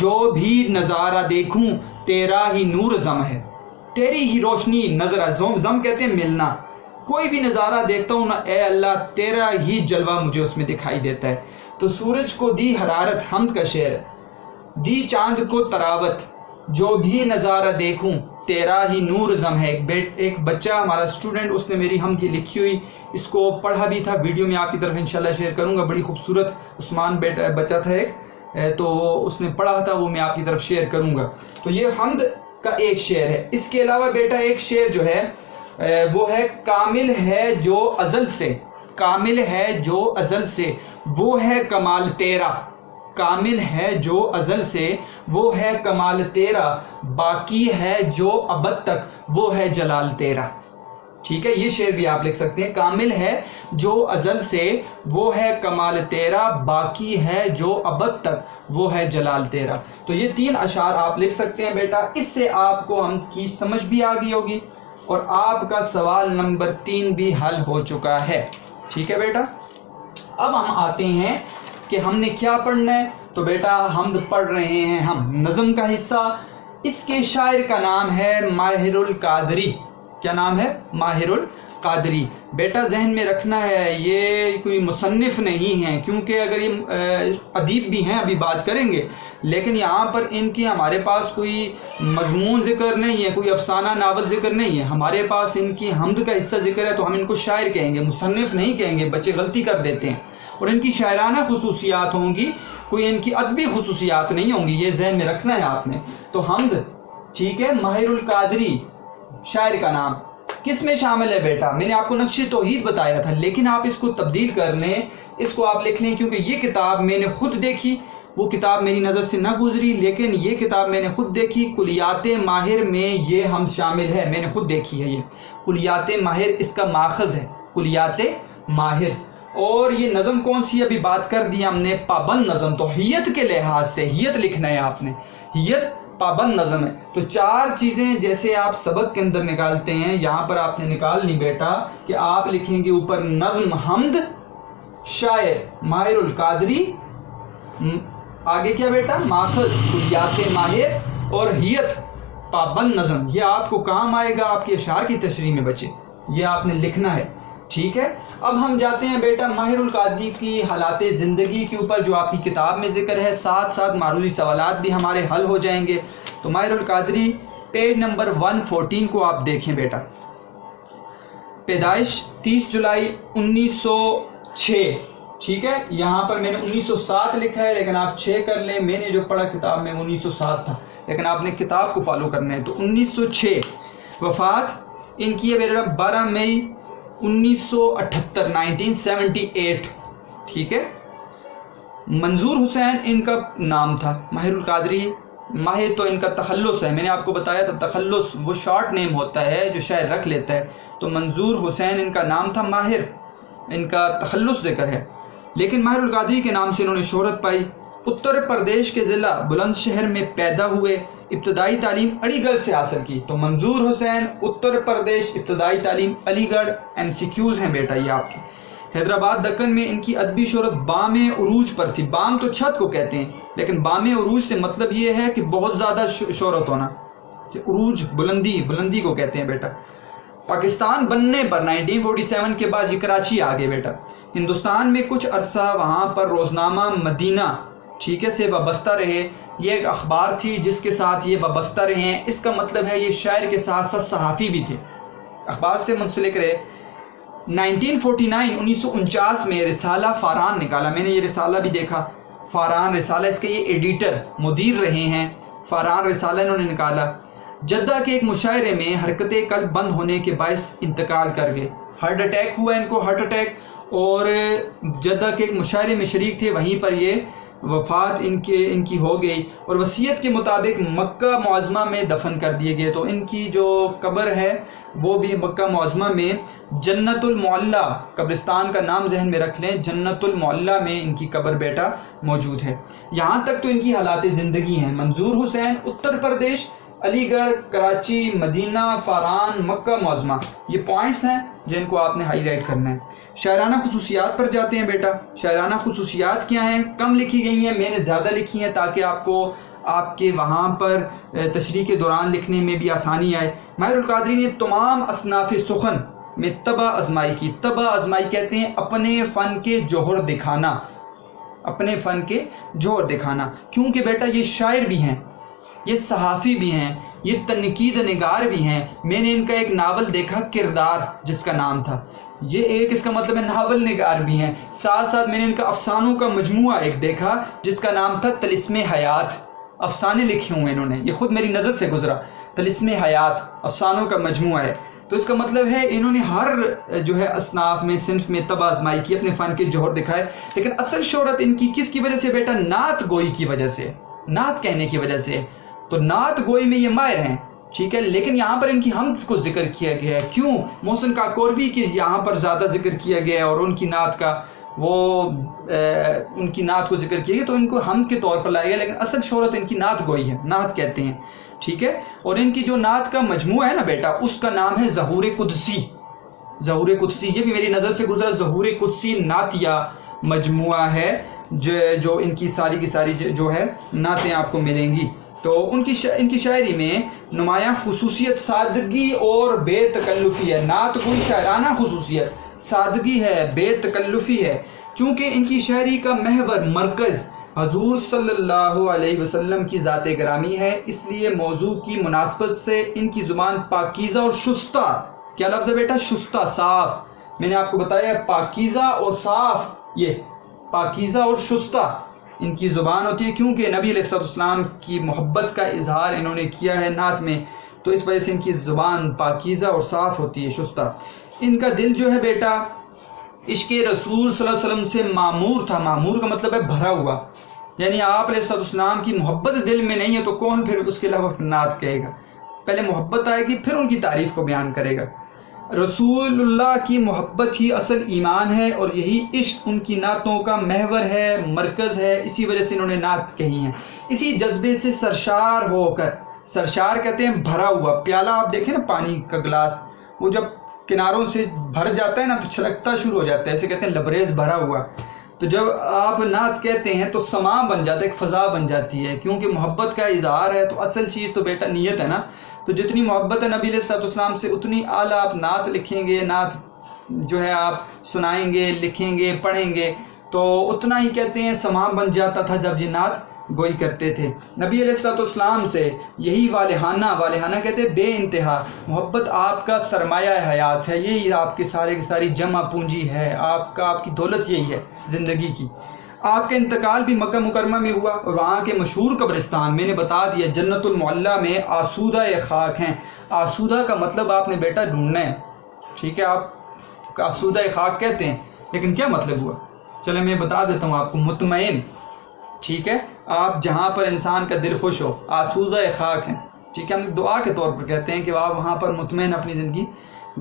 جو بھی نظارہ دیکھوں تیرا ہی نور زم ہے، تیری ہی روشنی نظر آئے، زم کہتے ہیں ملنا، کوئی بھی نظارہ دیکھتا ہوں نا اے اللہ تیرا ہی جلوہ مجھے اس میں دکھائی دیتا ہے۔ تو سورج کو دی حرارت حمد کا شعر ہے، دی چاند کو تراوت، جو بھی نظارہ دیکھوں تیرا ہی نور زم ہے۔ ایک بچہ ہمارا اسٹوڈنٹ، اس نے میری حمد کی لکھی ہوئی، اس کو پڑھا بھی تھا، ویڈیو میں آپ کی طرف انشاءاللہ شیئر کروں گا، بڑی خوبصورت عثمان بچہ تھا ایک، تو اس نے پڑھا تھا، وہ میں آپ کی طرف شیئر کروں گا۔ تو یہ حمد کا ایک شعر ہے۔ اس کے علاوہ بیٹا ایک شعر جو ہے وہ ہے، کامل ہے جو ازل سے، کامل ہے جو ازل سے وہ ہے کمال تیرا، کامل ہے جو ازل سے وہ ہے کمال تیرا، باقی ہے جو ابد تک وہ ہے جلال تیرا۔ ٹھیک ہے، یہ شعر بھی آپ لکھ سکتے ہیں، کامل ہے جو ازل سے وہ ہے کمال تیرا، باقی ہے جو ابد تک وہ ہے جلال تیرا۔ تو یہ 3 اشعار آپ لکھ سکتے ہیں بیٹا، اس سے آپ کو حمد کی سمجھ بھی آ گئی ہوگی اور آپ کا سوال نمبر 3 بھی حل ہو چکا ہے۔ ٹھیک ہے بیٹا، اب ہم آتے ہیں کہ ہم نے کیا پڑھنا ہے۔ تو بیٹا حمد پڑھ رہے ہیں ہم نظم کا حصہ، اس کے شاعر کا نام ہے ماہر القادری۔ کیا نام ہے؟ ماہر قادری. بیٹا ذہن میں رکھنا ہے یہ کوئی مصنف نہیں ہیں، کیونکہ اگر یہ ادیب بھی ہیں ابھی بات کریں گے، لیکن یہاں پر ان کی ہمارے پاس کوئی مضمون ذکر نہیں ہے، کوئی افسانہ ناول ذکر نہیں ہے. ہمارے پاس ان کی حمد کا حصہ ذکر ہے تو ہم ان کو شاعر کہیں گے، مصنف نہیں کہیں گے. بچے غلطی کر دیتے ہیں. اور ان کی شاعرانہ خصوصیات ہوں گی، کوئی ان کی ادبی خصوصیات نہیں ہوں گی، یہ ذہن میں رکھنا ہے آپ نے. تو حمد ٹھیک ہے. ماہر القادری شاعر کا نام کس میں شامل ہے بیٹا؟ میں نے آپ کو نقش توحید بتایا تھا، لیکن آپ اس کو تبدیل کر لیں، اس کو آپ لکھ لیں، کیونکہ یہ کتاب میں نے خود دیکھی، وہ کتاب میری نظر سے نہ گزری، لیکن یہ کتاب میں نے خود دیکھی. کلیات ماہر میں یہ حمد شامل ہے، میں نے خود دیکھی ہے. یہ کلیات ماہر اس کا ماخذ ہے، کلیات ماہر. اور یہ نظم کون سی ابھی بات کر دی ہم نے؟ پابند نظم. تو حیت کے لحاظ سے حیت لکھنا ہے آپ نے، حیت پابند نظم ہے. تو چار چیزیں جیسے آپ سبق کے اندر نکالتے ہیں، یہاں پر آپ نے نکال لی بیٹا کہ آپ لکھیں گے اوپر نظم حمد، شاعر ماہر القادری، آگے کیا بیٹا؟ ماخذ کلیات ماہر، اور حیت پابند نظم. یہ آپ کو کام آئے گا آپ کے اشعار کی تشریح میں بچے، یہ آپ نے لکھنا ہے. ٹھیک ہے. اب ہم جاتے ہیں بیٹا ماہر القادری کی حالات زندگی کے اوپر جو آپ کی کتاب میں ذکر ہے، ساتھ ساتھ معروضی سوالات بھی ہمارے حل ہو جائیں گے. تو ماہر القادری پیج نمبر 114 کو آپ دیکھیں بیٹا. پیدائش 30 جولائی 1906. ٹھیک ہے. یہاں پر میں نے 1907 لکھا ہے، لیکن آپ 6 کر لیں. میں نے جو پڑھا کتاب میں 1907 تھا، لیکن آپ نے کتاب کو فالو کرنا ہے. تو 1906. وفات ان کی ہے بیٹا 12 مئی 1978، 1978. ٹھیک ہے. منظور حسین ان کا نام تھا. ماہر القادری، ماہر تو ان کا تخلص ہے، میں نے آپ کو بتایا تھا تخلص وہ شارٹ نیم ہوتا ہے جو شاعر رکھ لیتا ہے. تو منظور حسین ان کا نام تھا، ماہر ان کا تخلص ذکر ہے، لیکن ماہر القادری کے نام سے انہوں نے شہرت پائی. اتر پردیش کے ضلع بلند شہر میں پیدا ہوئے. ابتدائی تعلیم علی گڑھ سے حاصل کی. تو منظور حسین اتر پردیش، ابتدائی تعلیم علی گڑھ. MCQs ہیں بیٹا یہ آپ کے. حیدرآباد دکن میں ان کی ادبی شہرت بام عروج پر تھی. بام تو چھت کو کہتے ہیں، لیکن بام عروج سے مطلب یہ ہے کہ بہت زیادہ شہرت ہونا. عروج بلندی، بلندی کو کہتے ہیں بیٹا. پاکستان بننے پر 1947 کے بعد یہ کراچی آ گئے بیٹا. ہندوستان میں کچھ عرصہ وہاں پر روزنامہ مدینہ ٹھیک ہے سے وابستہ رہے. یہ ایک اخبار تھی جس کے ساتھ یہ وابستہ رہے ہیں. اس کا مطلب ہے یہ شاعر کے ساتھ ساتھ صحافی بھی تھے، اخبار سے منسلک رہے. 1949 میں رسالہ فاران نکالا. میں نے یہ رسالہ بھی دیکھا، فاران رسالہ، اس کے یہ ایڈیٹر مدیر رہے ہیں. فاران رسالہ انہوں نے نکالا. جدہ کے ایک مشاعرے میں حرکت قلب بند ہونے کے باعث انتقال کر گئے. ہارٹ اٹیک ہوا ان کو، ہارٹ اٹیک، اور جدہ کے ایک مشاعرے میں شریک تھے، وہیں پر یہ وفات ان کی ہو گئی. اور وصیت کے مطابق مکہ معظمہ میں دفن کر دیے گئے. تو ان کی جو قبر ہے وہ بھی مکہ معظمہ میں جنت المعلا، قبرستان کا نام ذہن میں رکھ لیں، جنت المعلا میں ان کی قبر بیٹا موجود ہے. یہاں تک تو ان کی حالات زندگی ہیں. منظور حسین اتر پردیش، علی گڑھ، کراچی، مدینہ، فاران، مکہ معظمہ، یہ پوائنٹس ہیں جن کو آپ نے ہائی لائٹ کرنا ہے. شاعرانہ خصوصیات پر جاتے ہیں بیٹا. شاعرانہ خصوصیات کیا ہیں؟ کم لکھی گئی ہیں، میں نے زیادہ لکھی ہیں تاکہ آپ کو آپ کے وہاں پر تشریح کے دوران لکھنے میں بھی آسانی آئے. ماہر القادری نے تمام اصناف سخن میں طبع آزمائی کی. طبع آزمائی کہتے ہیں اپنے فن کے جوہر دکھانا، اپنے فن کے جوہر دکھانا. کیونکہ بیٹا یہ شاعر بھی ہیں، یہ صحافی بھی ہیں، یہ تنقید نگار بھی ہیں. میں نے ان کا ایک ناول دیکھا کردار جس کا نام تھا، یہ ایک اس کا مطلب ہے ناول نگار بھی ہیں. ساتھ ساتھ میں نے ان کا افسانوں کا مجموعہ ایک دیکھا جس کا نام تھا طلسم حیات. افسانے لکھے ہوئے انہوں نے، یہ خود میری نظر سے گزرا. طلسم حیات افسانوں کا مجموعہ ہے. تو اس کا مطلب ہے انہوں نے ہر جو ہے اصناف میں، صنف میں طبع آزمائی کی، اپنے فن کے جوہر دکھائے. لیکن اصل شہرت ان کی کس کی وجہ سے بیٹا؟ نعت گوئی کی وجہ سے، نعت کہنے کی وجہ سے. تو نعت گوئی میں یہ ماہر ہیں، ٹھیک ہے. لیکن یہاں پر ان کی حمد کو ذکر کیا گیا ہے. کیوں؟ محسن کاکوروی کی یہاں پر زیادہ ذکر کیا گیا ہے، اور ان کی نعت کا ان کی نعت کو ذکر کیا گیا، تو ان کو حمد کے طور پر لایا گیا. لیکن اصل شہرت ان کی نعت گوئی ہے، نعت کہتے ہیں، ٹھیک ہے. اور ان کی جو نعت کا مجموعہ ہے نا بیٹا، اس کا نام ہے ظہور قدسی. ظہور قدسی یہ بھی میری نظر سے گزرا. ظہور قدسی نعتیہ مجموعہ ہے جو ان کی ساری کی ساری جو ہے نعتیں آپ کو ملیں گی. تو ان کی شاعری میں نمایاں خصوصیت سادگی اور بے تکلفی ہے. نعت کوئی شاعرانہ خصوصیت سادگی ہے، بے تکلفی ہے. چونکہ ان کی شاعری کا محور مرکز حضور صلی اللہ علیہ وسلم کی ذات گرامی ہے، اس لیے موضوع کی مناسبت سے ان کی زبان پاکیزہ اور شستہ. کیا لفظ ہے بیٹا؟ شستہ، صاف. میں نے آپ کو بتایا پاکیزہ اور صاف، یہ پاکیزہ اور شستہ ان کی زبان ہوتی ہے، کیونکہ نبی علیہ السلام کی محبت کا اظہار انہوں نے کیا ہے نعت میں، تو اس وجہ سے ان کی زبان پاکیزہ اور صاف ہوتی ہے، شستہ. ان کا دل جو ہے بیٹا عشق رسول صلی اللہ علیہ وسلم سے معمور تھا. معمور کا مطلب ہے بھرا ہوا، یعنی آپ علیہ السلام کی محبت دل میں نہیں ہے تو کون پھر اس کے علاوہ نعت کہے گا؟ پہلے محبت آئے گی، پھر ان کی تعریف کو بیان کرے گا. رسول اللہ کی محبت ہی اصل ایمان ہے، اور یہی عشق ان کی نعتوں کا محور ہے، مرکز ہے. اسی وجہ سے انہوں نے نعت کہی ہیں. اسی جذبے سے سرشار ہو کر، سرشار کہتے ہیں بھرا ہوا. پیالہ آپ دیکھیں نا، پانی کا گلاس، وہ جب کناروں سے بھر جاتا ہے نا تو چھلکتا شروع ہو جاتا ہے، ایسے کہتے ہیں لبریز بھرا ہوا. تو جب آپ نعت کہتے ہیں تو سماع بن جاتا ہے، ایک فضا بن جاتی ہے، کیونکہ محبت کا اظہار ہے. تو اصل چیز تو بیٹا نیت ہے نا. تو جتنی محبت ہے نبی علیہ السلام سے، اتنی اعلیٰ آپ نعت لکھیں گے، نعت جو ہے آپ سنائیں گے، لکھیں گے، پڑھیں گے، تو اتنا ہی کہتے ہیں سماع بن جاتا تھا جب یہ نعت گوئی کرتے تھے. نبی علیہ السلام سے یہی والہانہ کہتے ہیں بے انتہا محبت آپ کا سرمایہ حیات ہے. یہی آپ کی ساری جمع پونجی ہے، آپ کی دولت یہی ہے زندگی کی. آپ کا انتقال بھی مکہ مکرمہ میں ہوا، اور وہاں کے مشہور قبرستان میں نے بتا دیا جنت المعلیٰ میں آسودہ خاک ہیں. آسودہ کا مطلب آپ نے بیٹا ڈھونڈنا ہے، ٹھیک ہے؟ آپ آسودہ خاک کہتے ہیں، لیکن کیا مطلب ہوا؟ چلے میں بتا دیتا ہوں آپ کو. مطمئن، ٹھیک ہے؟ آپ جہاں پر انسان کا دل خوش ہو، آسودہ خاک ہیں، ٹھیک ہے؟ ہم دعا کے طور پر کہتے ہیں کہ آپ وہاں پر مطمئن اپنی زندگی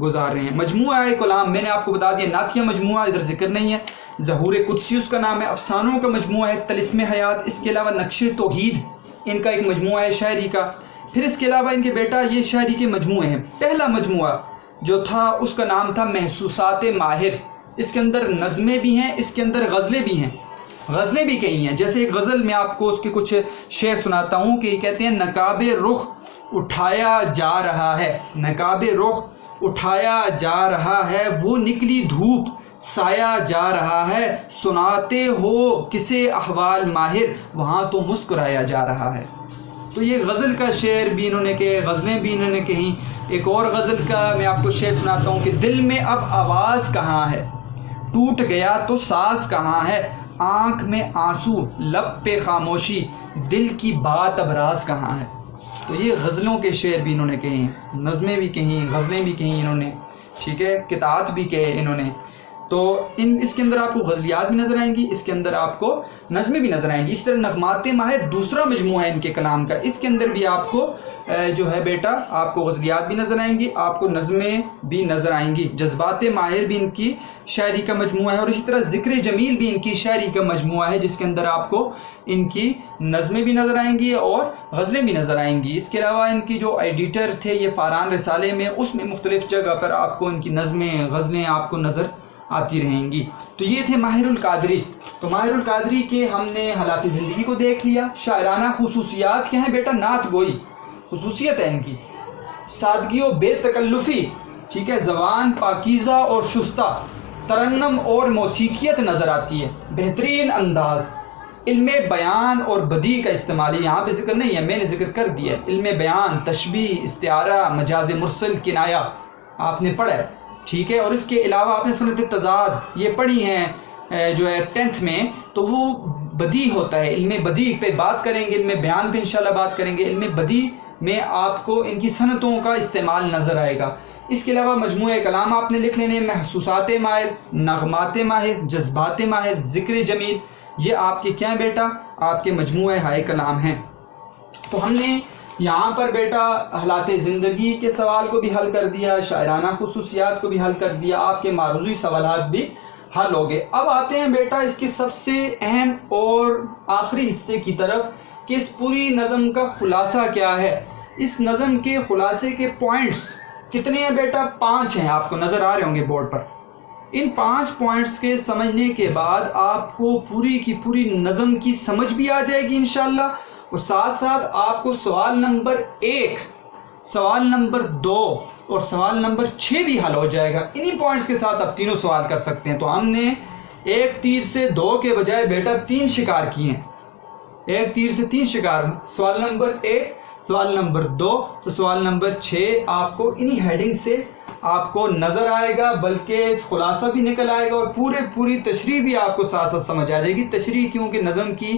گزار رہے ہیں. مجموعہ کلام میں نے آپ کو بتا دیا، نعتیہ مجموعہ ادھر ذکر نہیں ہے. ظہور قدسی اس کا نام ہے. افسانوں کا مجموعہ ہے طلسم حیات. اس کے علاوہ نقش توحید ان کا ایک مجموعہ ہے شاعری کا. پھر اس کے علاوہ ان کے بیٹا یہ شاعری کے مجموعے ہیں. پہلا مجموعہ جو تھا اس کا نام تھا محسوسات ماہر. اس کے اندر نظمیں بھی ہیں، اس کے اندر غزلیں بھی ہیں. غزلیں بھی کئی ہیں. جیسے ایک غزل میں آپ کو اس کے کچھ شعر سناتا ہوں کہ کہتے ہیں نقاب رخ اٹھایا جا رہا ہے، نقاب رخ اٹھایا جا رہا ہے، وہ نکلی دھوپ سایہ جا رہا ہے، سناتے ہو کسے احوال ماہر، وہاں تو مسکرایا جا رہا ہے. تو یہ غزل کا شعر بھی انہوں نے کہے، غزلیں بھی انہوں نے کہیں. ایک اور غزل کا میں آپ کو شعر سناتا ہوں کہ دل میں اب آواز کہاں ہے، ٹوٹ گیا تو ساز کہاں ہے، آنکھ میں آنسو لب پہ خاموشی، دل کی بات اب راز کہاں ہے. تو یہ غزلوں کے شعر بھی انہوں نے کہے ہیں، نظمیں بھی کہیں، غزلیں بھی کہیں انہوں نے، ٹھیک ہے؟ قطعات بھی کہے انہوں نے. تو اس کے اندر آپ کو غزلیات بھی نظر آئیں گی، اس کے اندر آپ کو نظمیں بھی نظر آئیں گی. اس طرح نغمات ماہر دوسرا مجموعہ ہے ان کے کلام کا. اس کے اندر بھی آپ کو جو ہے بیٹا آپ کو غزلیات بھی نظر آئیں گی، آپ کو نظمیں بھی نظر آئیں گی. جذبات ماہر بھی ان کی شاعری کا مجموعہ ہے، اور اسی طرح ذکر جمیل بھی ان کی شاعری کا مجموعہ ہے، جس کے اندر آپ کو ان کی نظمیں بھی نظر آئیں گی اور غزلیں بھی نظر آئیں گی. اس کے علاوہ ان کی جو ایڈیٹر تھے یہ فاران رسالے میں، اس میں مختلف جگہ پر آپ کو ان کی نظمیں غزلیں آپ کو نظر آتی رہیں گی. تو یہ تھے ماہر القادری. تو ماہر القادری کے ہم نے حالات زندگی کو دیکھ لیا. شاعرانہ خصوصیات کیا ہیں بیٹا؟ نعت گوئی خصوصیت ہے ان کی، سادگی و بے تکلفی، ٹھیک ہے؟ زبان پاکیزہ اور شستہ، ترنم اور موسیقیت نظر آتی ہے، بہترین انداز، علم بیان اور بدیع کا استعمال. یہاں پہ ذکر نہیں ہے، میں نے ذکر کر دیا. علم بیان، تشبیہ، استعارہ، مجاز مرسل، کنایہ آپ نے پڑھا ہے، ٹھیک ہے؟ اور اس کے علاوہ آپ نے صنعت تضاد یہ پڑھی ہیں جو ہے 10th میں، تو وہ بدیع ہوتا ہے. علم بدیع پہ بات کریں گے، علم بیان پہ انشاءاللہ بات کریں گے. علم بدیع میں آپ کو ان کی صنعتوں کا استعمال نظر آئے گا. اس کے علاوہ مجموعہ کلام آپ نے لکھ لینے، محسوسات ماہر، نغمات ماہر، جذبات ماہر، ذکر جمیل، یہ آپ کے کیا ہیں بیٹا؟ آپ کے مجموعہ ہائے کلام ہیں. تو ہم نے یہاں پر بیٹا حالات زندگی کے سوال کو بھی حل کر دیا، شاعرانہ خصوصیات کو بھی حل کر دیا، آپ کے معروضی سوالات بھی حل ہو گئے. اب آتے ہیں بیٹا اس کے سب سے اہم اور آخری حصے کی طرف کہ اس پوری نظم کا خلاصہ کیا ہے. اس نظم کے خلاصے کے پوائنٹس کتنے ہیں بیٹا؟ 5 ہیں، آپ کو نظر آ رہے ہوں گے بورڈ پر. ان 5 پوائنٹس کے سمجھنے کے بعد آپ کو پوری کی پوری نظم کی سمجھ بھی آ جائے گی انشاءاللہ، اور ساتھ ساتھ آپ کو سوال نمبر 1، سوال نمبر 2 اور سوال نمبر 6 بھی حل ہو جائے گا۔ انہی پوائنٹس کے ساتھ آپ تینوں سوال کر سکتے ہیں۔ تو ہم نے ایک تیر سے 2 کے بجائے بیٹا 3 شکار کیے ہیں، ایک تیر سے 3 شکار۔ سوال نمبر 1، سوال نمبر 2 اور سوال نمبر 6 آپ کو انہی ہیڈنگ سے آپ کو نظر آئے گا، بلکہ خلاصہ بھی نکل آئے گا اور پوری تشریح بھی آپ کو ساتھ ساتھ سمجھ آ جائے گی۔ تشریح کیونکہ نظم کی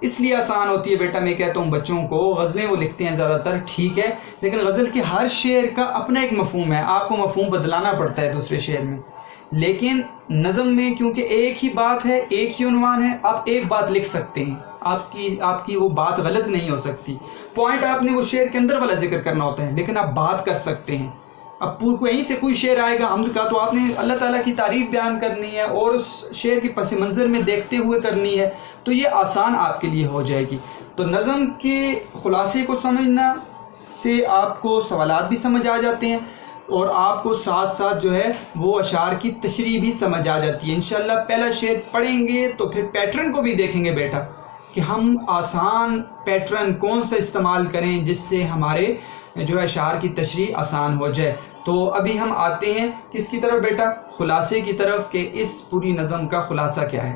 اس لیے آسان ہوتی ہے بیٹا، میں کہتا ہوں بچوں کو غزلیں وہ لکھتے ہیں زیادہ تر، ٹھیک ہے، لیکن غزل کے ہر شعر کا اپنا ایک مفہوم ہے، آپ کو مفہوم بدلانا پڑتا ہے دوسرے شعر میں۔ لیکن نظم میں کیونکہ ایک ہی بات ہے، ایک ہی عنوان ہے، آپ ایک بات لکھ سکتے ہیں، آپ کی وہ بات غلط نہیں ہو سکتی۔ پوائنٹ آپ نے وہ شعر کے اندر والا ذکر کرنا ہوتا ہے، لیکن آپ بات کر سکتے ہیں۔ اب کہیں سے کوئی شعر آئے گا حمد کا، تو آپ نے اللہ تعالیٰ کی تعریف بیان کرنی ہے اور اس شعر کی پس منظر میں دیکھتے ہوئے کرنی ہے، تو یہ آسان آپ کے لیے ہو جائے گی۔ تو نظم کے خلاصے کو سمجھنا سے آپ کو سوالات بھی سمجھ آ جاتے ہیں اور آپ کو ساتھ ساتھ جو ہے وہ اشعار کی تشریح بھی سمجھ آ جاتی ہے۔ انشاءاللہ پہلا شعر پڑھیں گے تو پھر پیٹرن کو بھی دیکھیں گے بیٹا کہ ہم آسان پیٹرن کون سا استعمال کریں جس سے ہمارے جو اشعار کی تشریح آسان ہو جائے۔ تو ابھی ہم آتے ہیں کس کی طرف بیٹا؟ خلاصے کی طرف، کہ اس پوری نظم کا خلاصہ کیا ہے۔